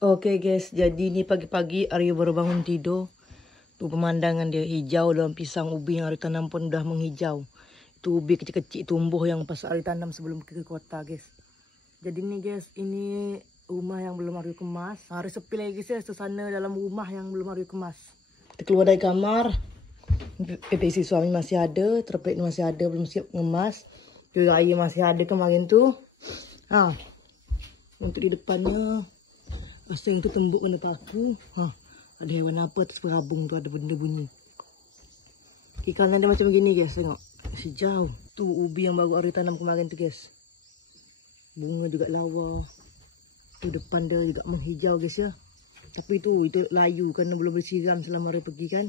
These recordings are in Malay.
Oke guys, jadi ni pagi-pagi Aryo baru bangun tidur. Tu pemandangan dia hijau dalam pisang ubi yang Aryo tanam pun dah menghijau. Itu ubi kecil-kecil tumbuh yang pas Aryo tanam sebelum pergi ke kota guys. Jadi ni guys, ini rumah yang belum Aryo kemas. Aryo sepi lagi guys ya, suasana dalam rumah yang belum Aryo kemas. Kita keluar dari kamar. PPC suami masih ada, terpek masih ada, belum siap ngemas. Juga air masih ada kemarin tu. Untuk di depannya asing tu tembuk kena paku. Ada hewan apa atas perabung tu, ada benda bunyi. Ikan dia macam begini guys, tengok. Masih jauh. Tu ubi yang baru Aryo tanam kemarin tu guys. Bunga juga lawa. Tu depan dia juga menghijau guys ya. Tapi tu itu layu kerana belum bersiram selama Aryo pergi kan.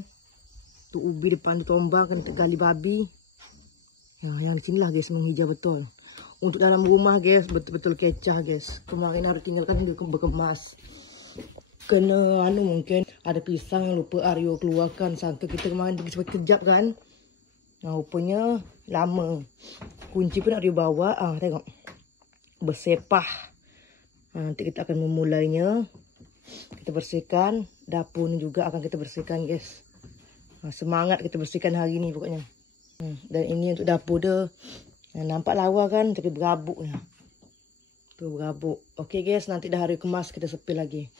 Tu ubi depan tu tombang kena tergali babi. Yang di sinilah guys menghijau betul. Untuk dalam rumah guys betul-betul kecah guys. Kemarin Aryo tinggalkan dia berkemas. Kena mungkin ada pisang yang lupa Aryo keluarkan. Sangka kita kemarin pergi cepat kejap kan. Rupanya lama. Kunci pun Aryo bawa. Tengok. Bersepah. Nanti kita akan memulainya. Kita bersihkan. Dapur ni juga akan kita bersihkan guys. Semangat kita bersihkan hari ni pokoknya. Dan ini untuk dapur dia. Nampak lawa kan, tapi berabuk. Tu berabuk. Okey guys, nanti dah Aryo kemas kita sepil lagi.